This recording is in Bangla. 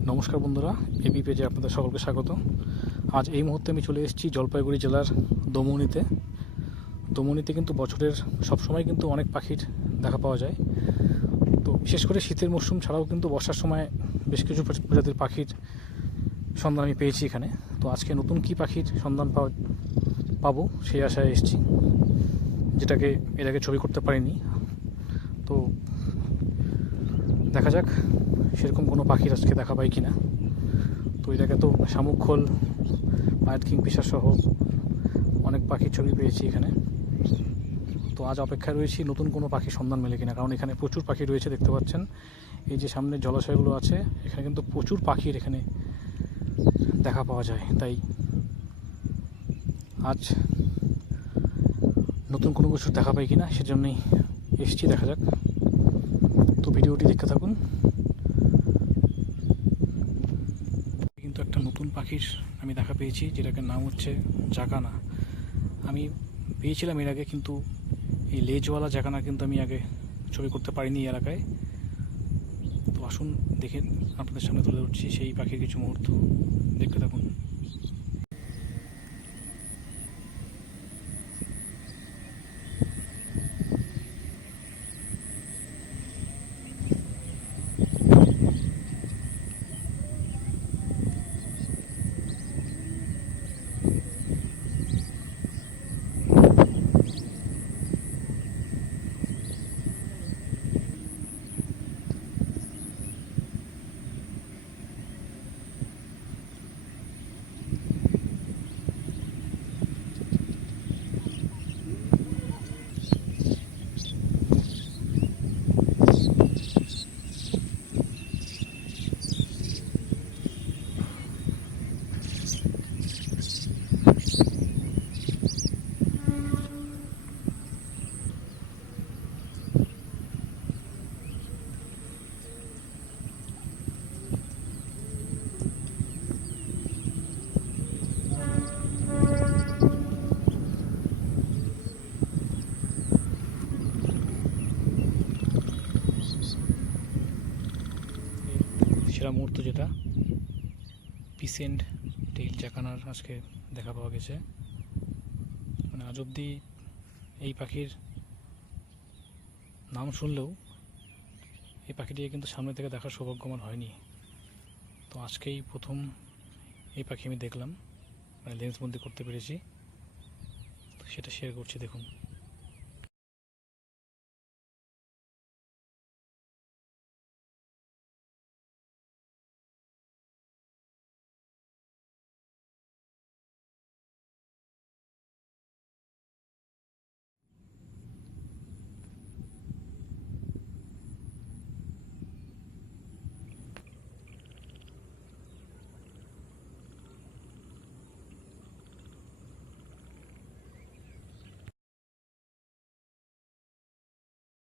নমস্কার বন্ধুরা এবি পেজে আপনাদের সকলকে স্বাগত। আজ এই মুহূর্তে আমি চলে এসেছি জলপাইগুড়ি জেলার দমনিতে। দমনিতে কিন্তু বছরের সবসময় কিন্তু অনেক পাখির দেখা পাওয়া যায়। তো বিশেষ করে শীতের মরশুম ছাড়াও কিন্তু বর্ষার সময় বেশ কিছু প্রজ- প্রজাতির পাখির সন্ধান আমি পেয়েছি এখানে। তো আজকে নতুন কি পাখির সন্ধান পাওয়া, পাবো সেই আশায় এসেছি, যেটাকে এর আগে ছবি করতে পারিনি। তো দেখা যাক, সেরকম কোনো পাখির আজকে দেখা পাই কিনা। তো আগে তো শামুক খোল পায়ের কিংফিশার সহ অনেক পাখির ছবি পেয়েছি এখানে। তো আজ অপেক্ষায় রয়েছি নতুন কোনো পাখির সন্ধান মেলে কিনা, কারণ এখানে প্রচুর পাখি রয়েছে, দেখতে পাচ্ছেন। এই যে সামনে জলাশয়গুলো আছে, এখানে কিন্তু প্রচুর পাখির এখানে দেখা পাওয়া যায়। তাই আজ নতুন কোনো কিছু দেখা পাই কিনা, সেজন্যই এসছি, দেখা যাক। তো ভিডিওটি দেখতে থাকুন। কিন্তু একটা নতুন পাখির আমি দেখা পেয়েছি, যেটাকে নাম হচ্ছে জাকানা আমি পেয়েছিলাম এর আগে, কিন্তু এই লেজওয়ালা জাকানা কিন্তু আমি আগে ছবি করতে পারিনি এই এলাকায়। তো আসুন দেখে আপনাদের সামনে তুলে ধরছি সেই পাখির কিছু মুহূর্ত দেখতে থাকুন সেরা মুহূর্ত যেটা পিসেন্ট টেইল চাকানার আজকে দেখা পাওয়া গেছে। মানে আজ অব্দি এই পাখির নাম শুনলেও এই পাখিটিকে কিন্তু সামনে থেকে দেখার সৌভাগ্য আমার হয়নি। তো আজকেই প্রথম এই পাখি আমি দেখলাম মানে লেন্সবন্দি করতে পেরেছি। সেটা শেয়ার করছি, দেখুন।